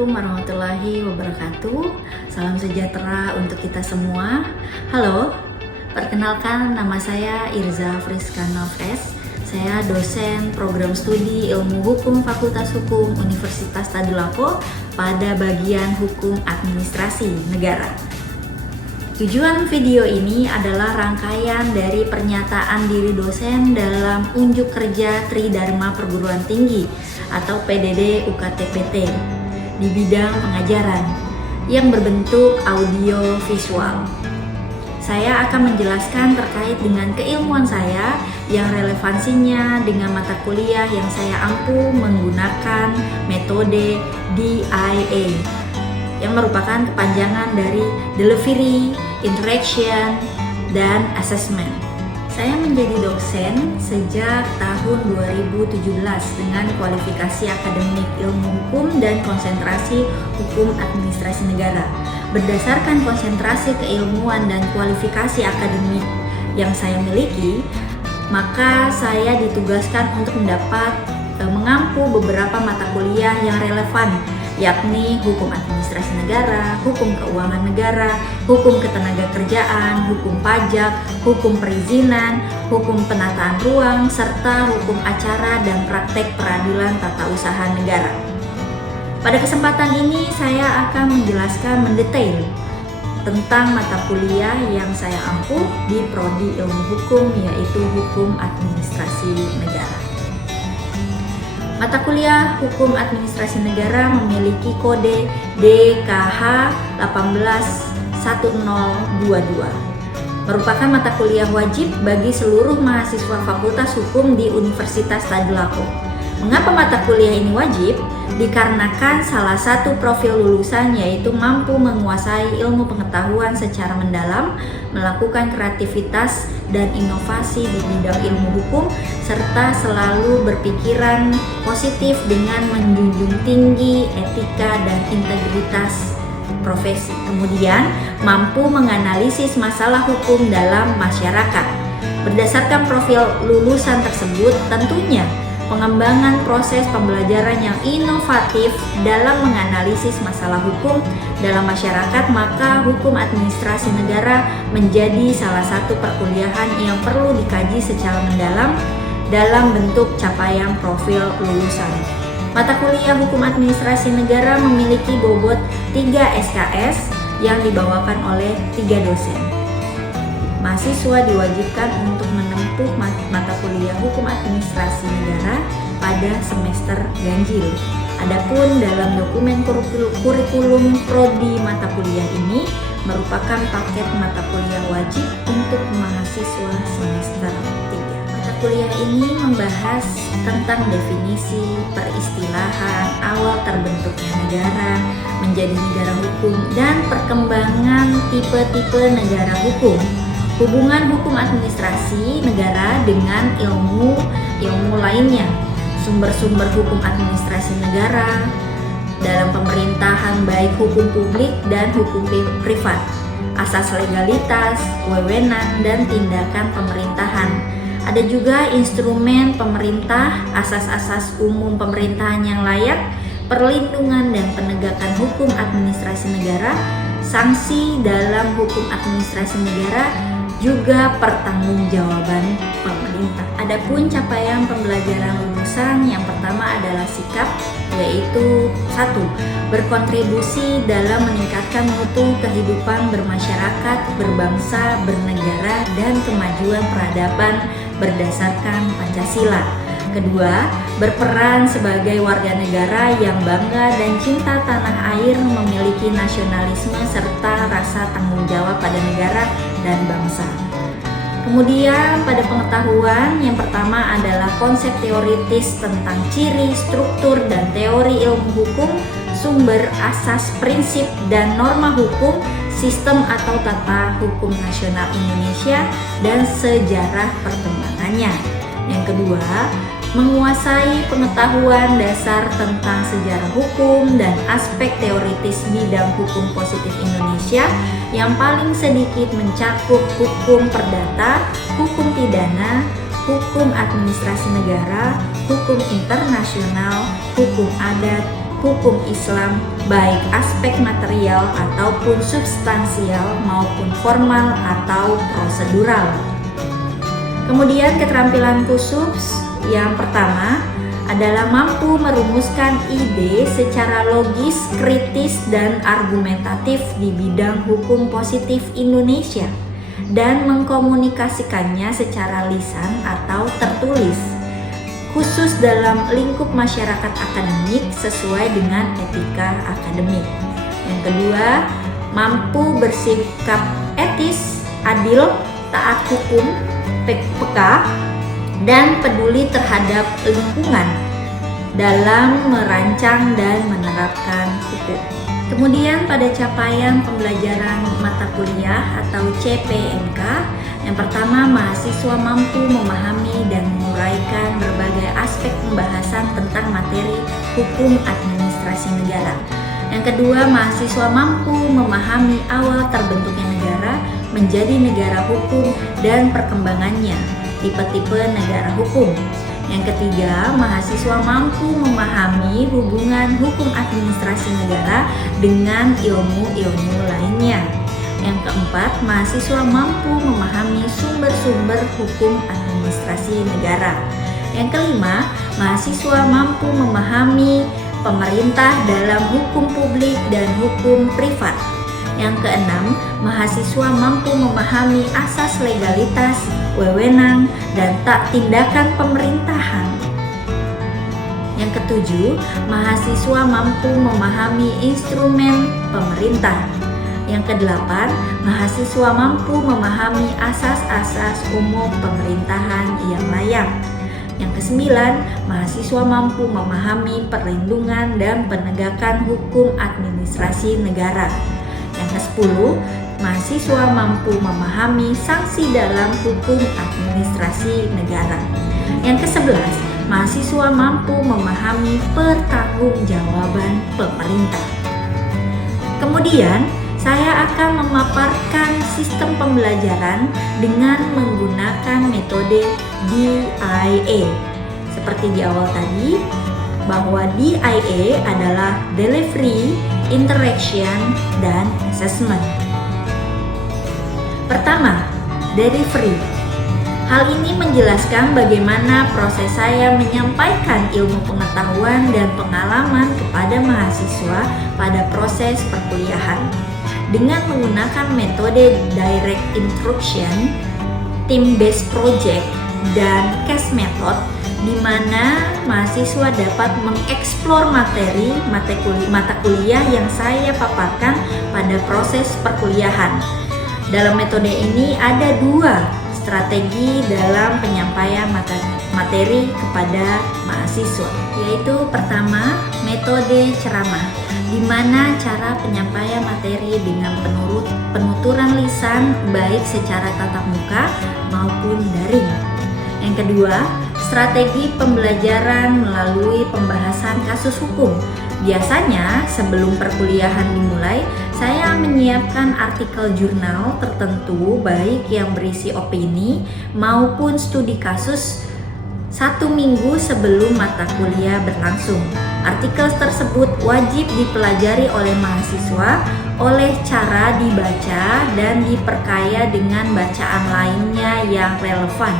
Assalamualaikum warahmatullahi wabarakatuh. Salam sejahtera untuk kita semua. Halo, perkenalkan nama saya Irza Friska Nofes. Saya dosen program studi Ilmu Hukum Fakultas Hukum Universitas Tadulako pada bagian Hukum Administrasi Negara. Tujuan video ini adalah rangkaian dari pernyataan diri dosen dalam unjuk kerja Tridharma Perguruan Tinggi atau PDD UKT-PT di bidang pengajaran yang berbentuk audio visual. Saya akan menjelaskan terkait dengan keilmuan saya yang relevansinya dengan mata kuliah yang saya ampu menggunakan metode DIA yang merupakan kepanjangan dari Delivery, Interaction, dan Assessment. Saya menjadi dosen sejak tahun 2017 dengan kualifikasi akademik ilmu hukum dan konsentrasi hukum administrasi negara. Berdasarkan konsentrasi keilmuan dan kualifikasi akademik yang saya miliki, maka saya ditugaskan untuk mengampu beberapa mata kuliah yang relevan, yakni hukum administrasi negara, hukum keuangan negara, hukum ketenagakerjaan, hukum pajak, hukum perizinan, hukum penataan ruang, serta hukum acara dan praktek peradilan tata usaha negara. Pada kesempatan ini saya akan menjelaskan mendetail tentang mata kuliah yang saya ampu di prodi ilmu hukum, yaitu hukum administrasi negara. Mata kuliah Hukum Administrasi Negara memiliki kode DKH 181022. Merupakan mata kuliah wajib bagi seluruh mahasiswa Fakultas Hukum di Universitas Tadulako. Mengapa mata kuliah ini wajib? Dikarenakan salah satu profil lulusan yaitu mampu menguasai ilmu pengetahuan secara mendalam, melakukan kreativitas dan inovasi di bidang ilmu hukum, serta selalu berpikiran positif dengan menjunjung tinggi etika dan integritas profesi. Kemudian, mampu menganalisis masalah hukum dalam masyarakat. Berdasarkan profil lulusan tersebut, tentunya pengembangan proses pembelajaran yang inovatif dalam menganalisis masalah hukum dalam masyarakat, maka hukum administrasi negara menjadi salah satu perkuliahan yang perlu dikaji secara mendalam dalam bentuk capaian profil lulusan. Mata kuliah hukum administrasi negara memiliki bobot 3 SKS yang dibawakan oleh 3 dosen. Mahasiswa diwajibkan untuk menempuh mata kuliah hukum administrasi negara pada semester ganjil. Adapun dalam dokumen kurikulum prodi mata kuliah ini merupakan paket mata kuliah wajib untuk mahasiswa semester 3. Mata kuliah ini membahas tentang definisi, peristilahan, awal terbentuknya negara, menjadi negara hukum, dan perkembangan tipe-tipe negara hukum. Hubungan hukum administrasi negara dengan ilmu lainnya, sumber-sumber hukum administrasi negara dalam pemerintahan baik hukum publik dan hukum privat, asas legalitas, wewenang, dan tindakan pemerintahan. Ada juga instrumen pemerintah, asas-asas umum pemerintahan yang layak, perlindungan dan penegakan hukum administrasi negara, sanksi dalam hukum administrasi negara, juga pertanggungjawaban pemerintah. Adapun capaian pembelajaran lulusan yang pertama adalah sikap, yaitu 1. Berkontribusi dalam meningkatkan mutu kehidupan bermasyarakat, berbangsa, bernegara, dan kemajuan peradaban berdasarkan Pancasila. Kedua, berperan sebagai warga negara yang bangga dan cinta tanah air, memiliki nasionalisme serta rasa tanggung jawab pada negara dan bangsa. Kemudian pada pengetahuan yang pertama adalah konsep teoritis tentang ciri, struktur, dan teori ilmu hukum, sumber, asas, prinsip, dan norma hukum, sistem atau tata hukum nasional Indonesia, dan sejarah perkembangannya. Yang kedua, menguasai pengetahuan dasar tentang sejarah hukum dan aspek teoritis bidang hukum positif Indonesia yang paling sedikit mencakup hukum perdata, hukum pidana, hukum administrasi negara, hukum internasional, hukum adat, hukum Islam, baik aspek material ataupun substansial maupun formal atau prosedural. Kemudian keterampilan khusus yang pertama adalah mampu merumuskan ide secara logis, kritis, dan argumentatif di bidang hukum positif Indonesia dan mengkomunikasikannya secara lisan atau tertulis, khusus dalam lingkup masyarakat akademik sesuai dengan etika akademik. Yang kedua, mampu bersikap etis, adil, taat hukum, peka, dan peduli terhadap lingkungan dalam merancang dan menerapkan hukum. Kemudian pada capaian pembelajaran mata kuliah atau CPMK, yang pertama mahasiswa mampu memahami dan menguraikan berbagai aspek pembahasan tentang materi hukum administrasi negara. Yang kedua, mahasiswa mampu memahami awal terbentuknya negara menjadi negara hukum dan perkembangannya, tipe-tipe negara hukum. Yang ketiga, mahasiswa mampu memahami hubungan hukum administrasi negara dengan ilmu-ilmu lainnya. Yang keempat, mahasiswa mampu memahami sumber-sumber hukum administrasi negara. Yang kelima, mahasiswa mampu memahami pemerintah dalam hukum publik dan hukum privat. Yang keenam, mahasiswa mampu memahami asas legalitas, wewenang, dan tindakan pemerintahan. Yang ketujuh, mahasiswa mampu memahami instrumen pemerintah. Yang kedelapan, mahasiswa mampu memahami asas-asas umum pemerintahan yang layak. Yang kesembilan, mahasiswa mampu memahami perlindungan dan penegakan hukum administrasi negara. Yang ke-10, mahasiswa mampu memahami sanksi dalam hukum administrasi negara. Yang ke-11, mahasiswa mampu memahami pertanggungjawaban pemerintah. Kemudian, saya akan memaparkan sistem pembelajaran dengan menggunakan metode DIA. Seperti di awal tadi, bahwa DIA adalah delivery, interaction, dan assessment. Pertama, delivery. Hal ini menjelaskan bagaimana proses saya menyampaikan ilmu pengetahuan dan pengalaman kepada mahasiswa pada proses perkuliahan. Dengan menggunakan metode direct instruction, team-based project, dan case method, di mana mahasiswa dapat mengeksplor mata kuliah yang saya paparkan pada proses perkuliahan. Dalam metode ini ada dua strategi dalam penyampaian materi kepada mahasiswa, yaitu pertama, metode ceramah, di mana cara penyampaian materi dengan penuturan lisan baik secara tatap muka maupun daring. Yang kedua, strategi pembelajaran melalui pembahasan kasus hukum. Biasanya sebelum perkuliahan dimulai, saya menyiapkan artikel jurnal tertentu baik yang berisi opini maupun studi kasus 1 minggu sebelum mata kuliah berlangsung. Artikel tersebut wajib dipelajari oleh mahasiswa oleh cara dibaca dan diperkaya dengan bacaan lainnya yang relevan.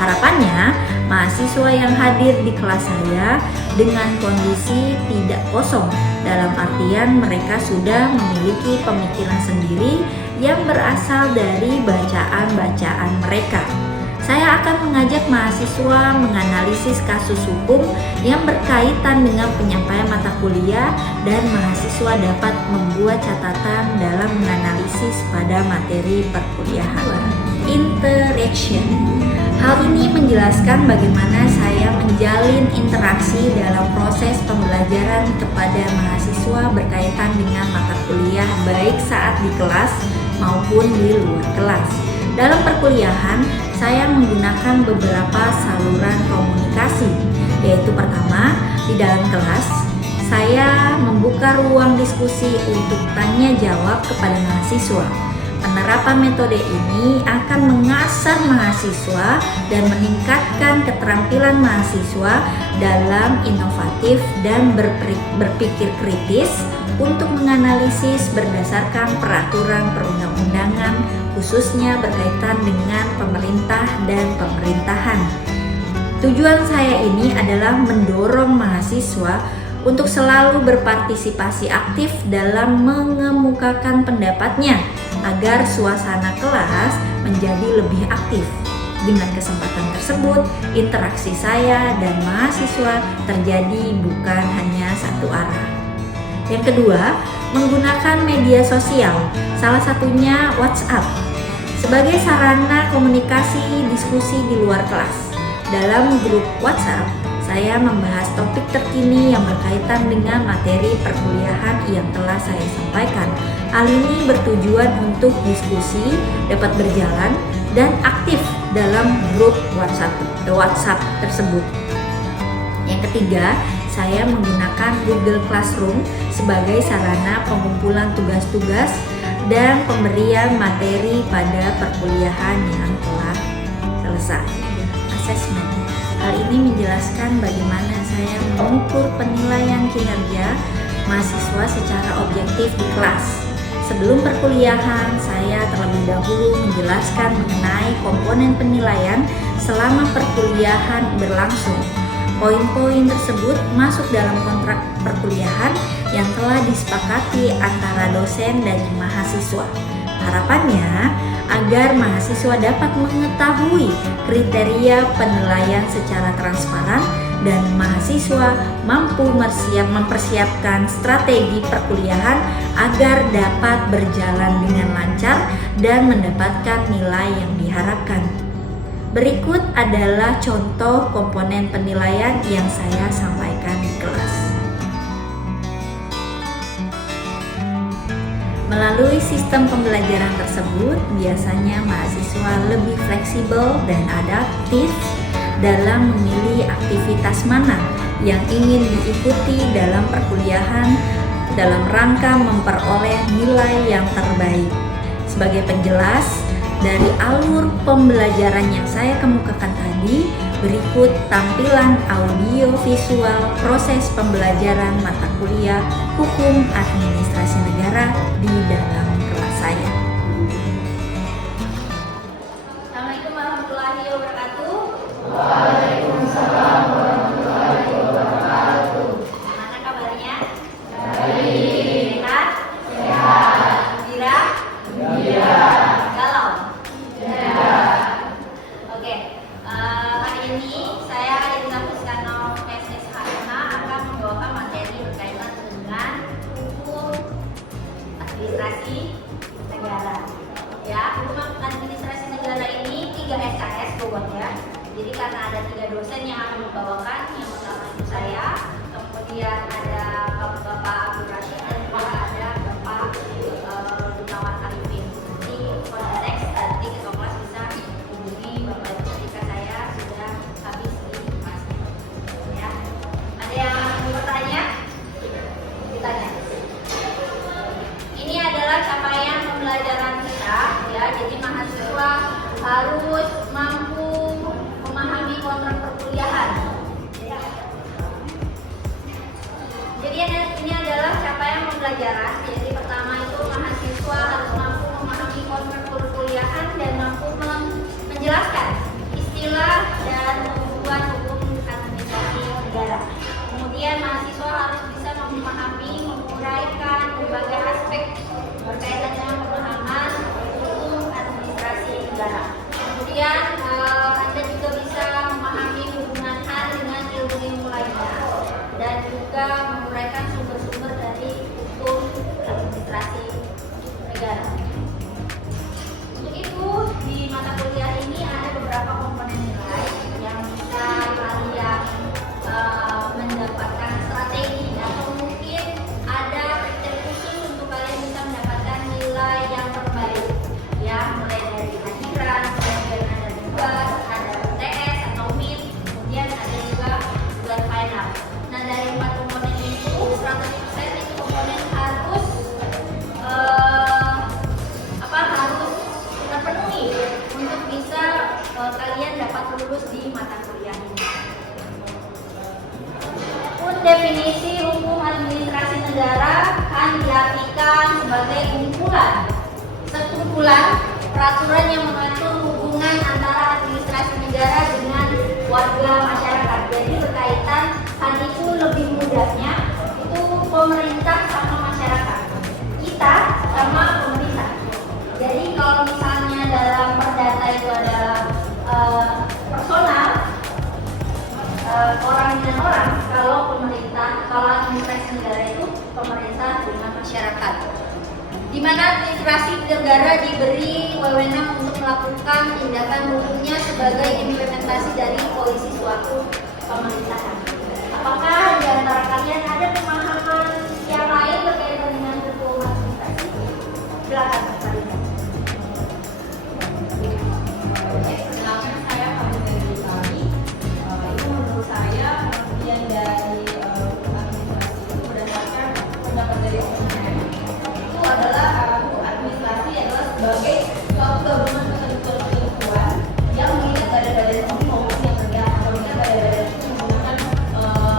Harapannya, mahasiswa yang hadir di kelas saya dengan kondisi tidak kosong, dalam artian mereka sudah memiliki pemikiran sendiri yang berasal dari bacaan-bacaan mereka. Saya akan mengajak mahasiswa menganalisis kasus hukum yang berkaitan dengan penyampaian mata kuliah dan mahasiswa dapat membuat catatan dalam menganalisis pada materi perkuliahan. Interaction. Hal ini menjelaskan bagaimana saya menjalin interaksi dalam proses pembelajaran kepada mahasiswa berkaitan dengan mata kuliah baik saat di kelas maupun di luar kelas. Dalam perkuliahan, saya menggunakan beberapa saluran komunikasi, yaitu pertama, di dalam kelas, saya membuka ruang diskusi untuk tanya jawab kepada mahasiswa. Penerapan metode ini akan mengasah mahasiswa dan meningkatkan keterampilan mahasiswa dalam inovatif dan berpikir kritis untuk menganalisis berdasarkan peraturan perundang-undangan, khususnya berkaitan dengan pemerintah dan pemerintahan. Tujuan saya ini adalah mendorong mahasiswa untuk selalu berpartisipasi aktif dalam mengemukakan pendapatnya agar suasana kelas menjadi lebih aktif. Dengan kesempatan tersebut, interaksi saya dan mahasiswa terjadi bukan hanya satu arah. Yang kedua, menggunakan media sosial, salah satunya WhatsApp, sebagai sarana komunikasi diskusi di luar kelas. Dalam grup WhatsApp, saya membahas topik terkini yang berkaitan dengan materi perkuliahan yang telah saya sampaikan. Hal ini bertujuan untuk diskusi dapat berjalan dan aktif dalam grup WhatsApp tersebut. Yang ketiga, saya menggunakan Google Classroom sebagai sarana pengumpulan tugas-tugas dan pemberian materi pada perkuliahan yang telah selesai. Asesmen. Hal ini menjelaskan bagaimana saya mengukur penilaian kinerja mahasiswa secara objektif di kelas. Sebelum perkuliahan, saya terlebih dahulu menjelaskan mengenai komponen penilaian selama perkuliahan berlangsung. Poin-poin tersebut masuk dalam kontrak perkuliahan yang telah disepakati antara dosen dan mahasiswa. Harapannya agar mahasiswa dapat mengetahui kriteria penilaian secara transparan dan mahasiswa mampu mempersiapkan strategi perkuliahan agar dapat berjalan dengan lancar dan mendapatkan nilai yang diharapkan. Berikut adalah contoh komponen penilaian yang saya sampaikan di kelas. Melalui sistem pembelajaran tersebut, biasanya mahasiswa lebih fleksibel dan adaptif dalam memilih aktivitas mana yang ingin diikuti dalam perkuliahan dalam rangka memperoleh nilai yang terbaik. Sebagai penjelas, dari alur pembelajaran yang saya kemukakan tadi, berikut tampilan audio visual proses pembelajaran mata kuliah Hukum Administrasi Negara di dalam kelas saya. Assalamualaikum warahmatullahi wabarakatuh. Waalaikumsalam warahmatullahi wabarakatuh. Gimana kabarnya? Baik. Sehat? Sehat. Gembira? Gembira. Galau? Sehat. Oke, hari ini saya Irina Puskano PSS Hasna akan membawakan materi berkaitan dengan hukum administrasi negara. Ya, hukum administrasi negara ini 3 SKS bobotnya. Jadi karena ada 3 dosen yang akan membawakan, yang pertama itu saya, kemudian ada Bapak Abdul Rashid dan juga ada Bapak Gunawan Arifin. Nanti for the next, nanti ketua kelas bisa hubungi Bapak itu ketika saya sudah habis di kelasnya. Ya, ada yang mau bertanya? Ditanya. Ini adalah capaian pembelajaran kita, ya. Jadi mahasiswa harus mampu memahami kontrak perkuliahan. Jadi ini adalah capaian pembelajaran. Jadi pertama itu mahasiswa harus mampu memahami kontrak perkuliahan dan mampu menjelaskan istilah dan kebutuhan hukum administrasi negara. Kemudian mahasiswa harus bisa memahami, menguraikan berbagai aspek berkaitan dengan pemahaman hukum administrasi negara. Kemudian Anda juga bisa memahami hubungan hal dengan ilmu-ilmu lainnya dan juga menguraikan sumber-sumber dari hukum administrasi negara. Untuk itu, di mata kuliah ini ada beberapa komponen nilai yang bisa kalian mendapatkan strategi atau mungkin ada kriteria khusus untuk kalian bisa mendapatkan nilai yang terbaik. Ya, mulai dari akhiran, kemudian ada juga definisi hukum administrasi negara kan diartikan sebagai sekumpulan peraturan yang mengatur hubungan antara administrasi negara dengan warga masyarakat. Jadi berkaitan, hal itu lebih mudahnya itu pemerintah sama masyarakat, kita sama pemerintah. Jadi kalau misalnya dalam perdata itu adalah personal, orang dengan orang, kalau administrasi negara itu pemerintah dengan masyarakat. Di mana administrasi negara diberi wewenang untuk melakukan tindakan hukumnya sebagai implementasi dari polisi suatu pemerintahan. Apakah di antara kalian ada pemahaman yang lain berkaitan dengan hukum administrasi? Silakan, Mas Farida. Perkenalkan, saya Farida Rizali. Itu menurut saya pengertian dari hukum administrasi itu berdasarkan pendapat dari OMM. Itu adalah hukum administrasi adalah sebagai suatu gabungan ketentuan yang mengikat badan-badan hukum maupun yang terlihat atau mengikat badan-badan hukum menggunakan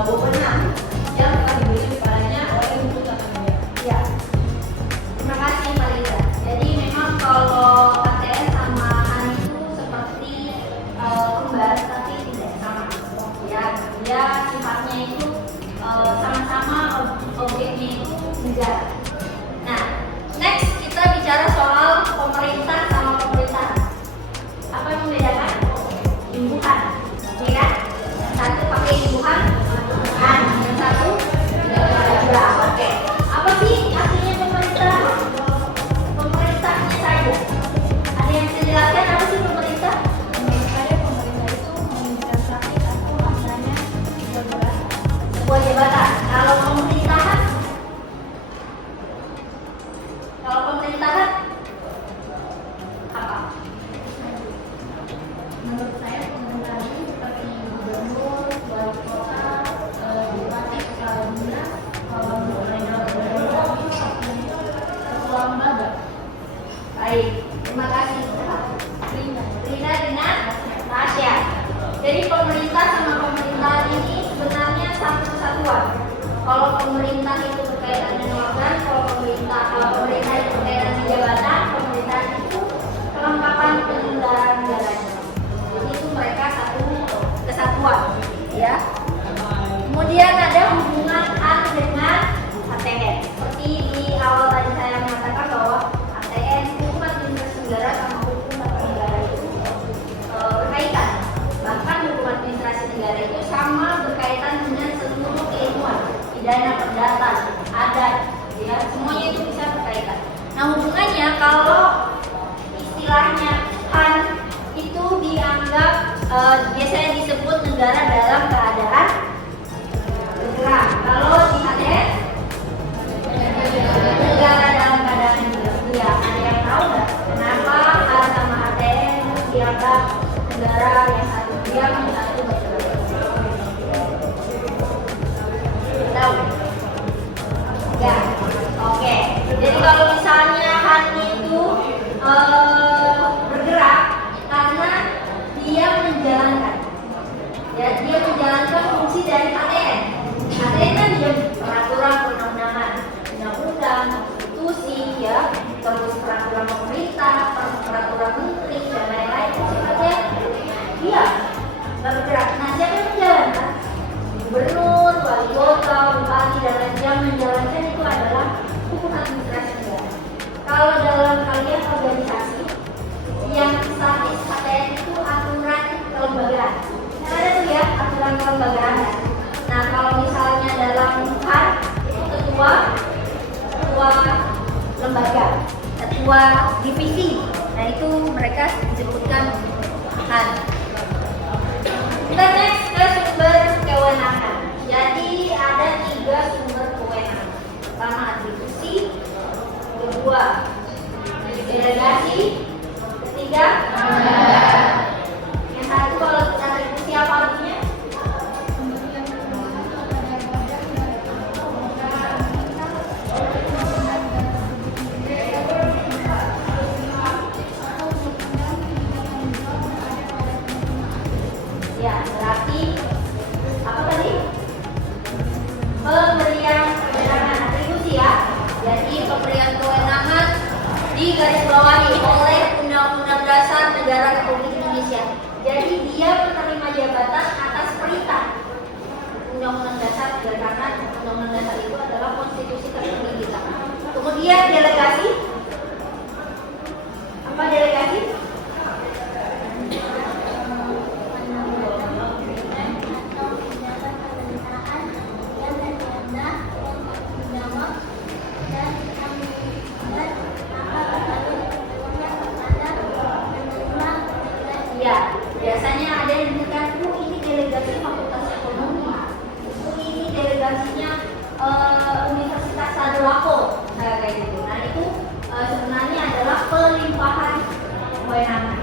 wewenang yang telah diberikan kepadanya oleh hukum tata negara. Ya, terima kasih Farida. Jadi memang kalau KTN sama HAN itu seperti kembar tapi tidak sama. Ya, dia sifatnya itu sama-sama objeknya itu negara. Nah, next kita bicara soal pemerintah sama pemerintahan. Apa yang membedakan? Imbuhan, ya kan? Yang satu pakai imbuhan, yang satu tidak. Oke. Apa sih artinya pemerintah? Pemerintahnya saja. Ada yang bisa jelaskan apa sih pemerintah? Menurut saya pemerintah itu memberikan sakit atau maknanya Sebuah jabatan. Kalau pemerintahan apa? menurut saya pemerintah itu seperti gubernur, wali kota, bupati, kepala dinas, ketua lembaga. Baik, terima kasih. Rina, Tasya. Jadi pemerintah sama pemerintahan ini sebenarnya satu kesatuan. Kalau pemerintah itu berkaitan dengan organ, kalau pemerintah itu berkaitan dengan jabatan, pemerintahan itu kelengkapan penyelenggaraan negaranya. Jadi itu mereka satu kesatuan, ya. Kemudian ada hubungan HAN dengan ATN. Seperti di awal tadi saya mengatakan bahwa ATN hukum administrasi negara sama hukum tata negara itu berkaitan. Bahkan hukum administrasi negara itu sama berkaitan dengan seluruh keilmuan, pidana, perdata, adat, ya, semuanya itu bisa berkaitan. Nah, hubungannya kalau istilahnya HAN itu dianggap biasanya disebut negara dalam keadaan bergerak. Kalau di ATN negara dalam keadaan bergerak. Ada yang tahu nggak kenapa HAN sama ATN dianggap negara yang satu diam yang satu bergerak? Tahu? Ya, oke. Jadi kalau misalnya HAN itu bergerak karena dia menjalankan, ya, dia menjalankan fungsi dari ATN. ATN kan dia peraturan perundang-undangan, undang-undang, konstitusi, ya, terus peraturan pemerintah, peraturan menteri dan lain-lain. Sifatnya dia bergerak. Nah, siapa yang menjalankan? Gubernur, wali kota, bupati dan lain yang menjalankan itu adalah hukum administrasi negara. Kalau dalam kalian organisasi yang statis ATN itu aturan kelembagaan. Nah, ada tuh ya aturan kelembagaan. Nah, kalau misalnya dalam HAN itu ketua lembaga, ketua divisi. Nah, itu mereka disebutkan HAN. Kita next ke sumber kewenangan. Jadi ada 3 sumber kewenangan. Pertama atribusi, kedua delegasi, ketiga yang satu kalau atribusi apa artinya? Ya, berarti apa tadi? Jadi dia menerima jabatan atas perintah. Undang-Undang Dasar dikatakan Undang-Undang Dasar itu adalah konstitusi tertinggi kita. Kemudian delegasi. Apa delegasi? Ya, biasanya ada yang diberikan, ini delegasi Fakultas Ekonomi, ini delegasinya Universitas Tadulako, kayak gitu. Nah itu sebenarnya adalah pelimpahan kewenangan.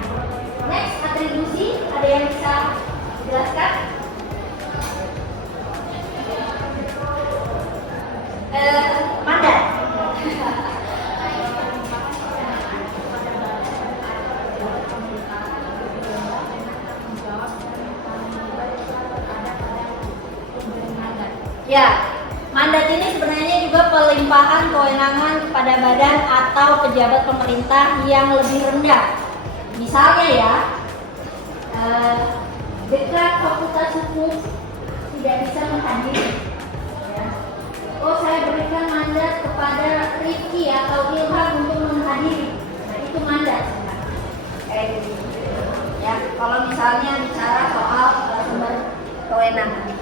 Next, atribusi, ada yang bisa jelaskan? Mandat. Ya, mandat ini sebenarnya juga pelimpahan kewenangan kepada badan atau pejabat pemerintah yang lebih rendah. Misalnya ya, dekat Fakultas Hukum tidak bisa menghadiri. Ya. Oh, saya berikan mandat kepada Rifki atau Ilham untuk menghadiri. Nah, itu mandat. Kayak gitu. Ya, kalau misalnya bicara soal sumber kewenangan.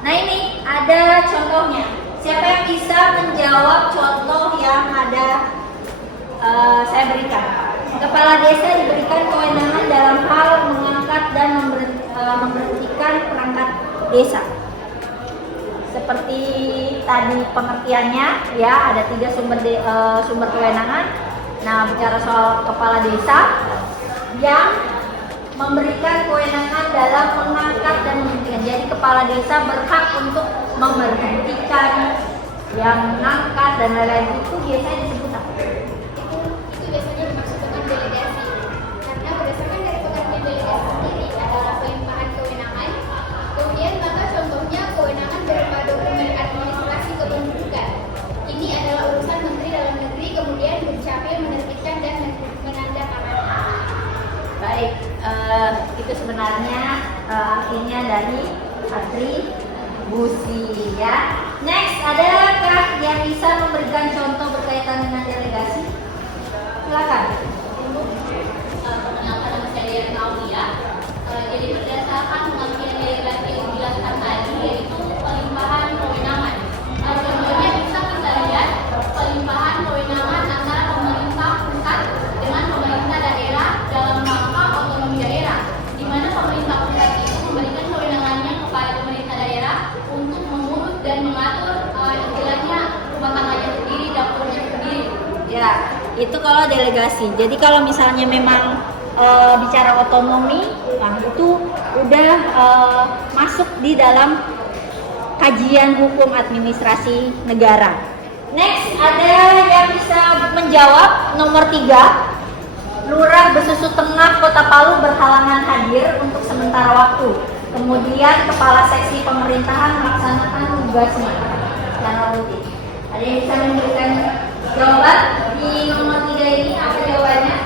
Nah ini ada contohnya. Siapa yang bisa menjawab contoh yang ada saya berikan? Kepala desa diberikan kewenangan dalam hal mengangkat dan memberhentikan perangkat desa. Seperti tadi pengertiannya, ya ada 3 sumber kewenangan. Nah bicara soal kepala desa yang memberikan kewenangan dalam mengangkat dan memberhentikan. Jadi kepala desa berhak untuk memberhentikan, yang mengangkat dan lain-lain itu biasanya disebut apa? Itu biasanya dimaksud dengan delegasi. Karena berdasarkan dari pengertian delegasi sendiri adalah pelimpahan kewenangan. Kemudian maka contohnya kewenangan berupa dokumen administrasi kependudukan. Ini adalah urusan Menteri Dalam Negeri, kemudian Dukcapil menerbitkan dan menandatangani. Baik, itu sebenarnya artinya dari atribusi ya. Next, adakah yang bisa memberikan contoh berkaitan dengan delegasi? Silakan. Perkenalkan nama saya Naulia. Jadi berdasarkan pengertian delegasi yang dijelaskan tadi, yaitu pelimpahan kewenangan. Contohnya bisa kita lihat pelimpahan kewenangan antara pemerintah pusat dengan pemerintah daerah dalam rangka otonomi daerah, di mana pemerintah pusat itu memberikan kewenangannya kepada pemerintah daerah untuk mengurus dan mengatur istilahnya rumah tangganya sendiri, dapurnya sendiri. Ya, itu kalau delegasi. Jadi kalau misalnya memang bicara otonomi, nah itu udah masuk di dalam kajian hukum administrasi negara. Next, ada yang bisa menjawab nomor 3. Lurah Besusu Tengah Kota Palu berhalangan hadir untuk sementara waktu. Kemudian Kepala Seksi Pemerintahan melaksanakan tugasnya. Dan rutin. Ada yang bisa memberikan jawaban di nomor 3 ini? Apa jawabannya?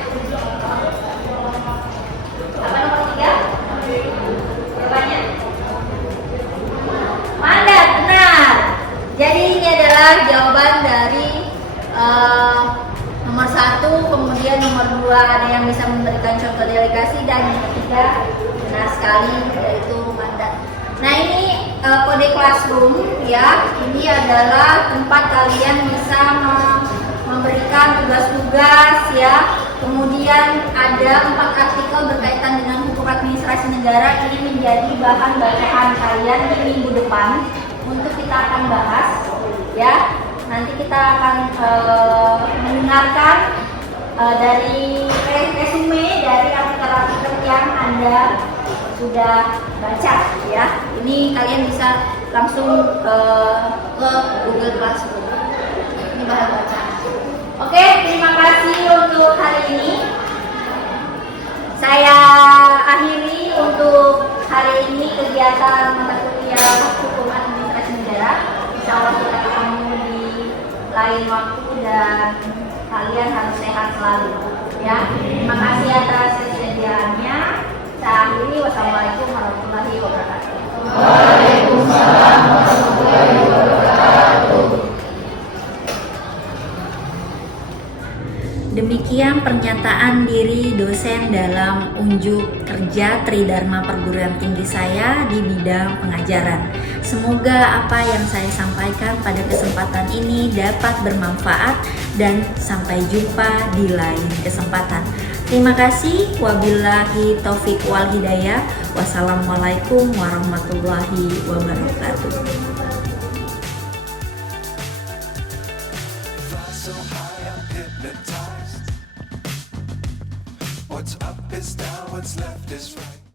Apa nomor 3? Jawabannya? Mandat, benar. Jadi ini adalah jawaban dari nomor 1, kemudian nomor 2 ada yang bisa memberikan contoh delegasi, dan yang ketiga benar sekali yaitu mandat. Nah ini kode classroom ya, ini adalah tempat kalian bisa memberikan tugas-tugas ya. Kemudian ada 4 artikel berkaitan dengan hukum administrasi negara. Ini menjadi bahan bacaan kalian di minggu depan untuk kita akan bahas ya. Nanti kita akan mendengarkan dari resume dari artikel-artikel yang Anda sudah baca ya. Ini kalian bisa langsung ke Google Classroom. Ini bahan bacaan. Oke, terima kasih untuk hari ini. Saya akhiri untuk hari ini kegiatan mata kuliah hukum administrasi negara. Insya Allah kita ketemu di lain waktu dan kalian harus sehat selalu ya. Terima kasih atas kesediaannya. pernyataan diri dosen dalam unjuk kerja Tridharma perguruan tinggi saya di bidang pengajaran. Semoga apa yang saya sampaikan pada kesempatan ini dapat bermanfaat dan sampai jumpa di lain kesempatan. Terima kasih. Wabillahi taufiq wal hidayah. Wassalamualaikum warahmatullahi wabarakatuh.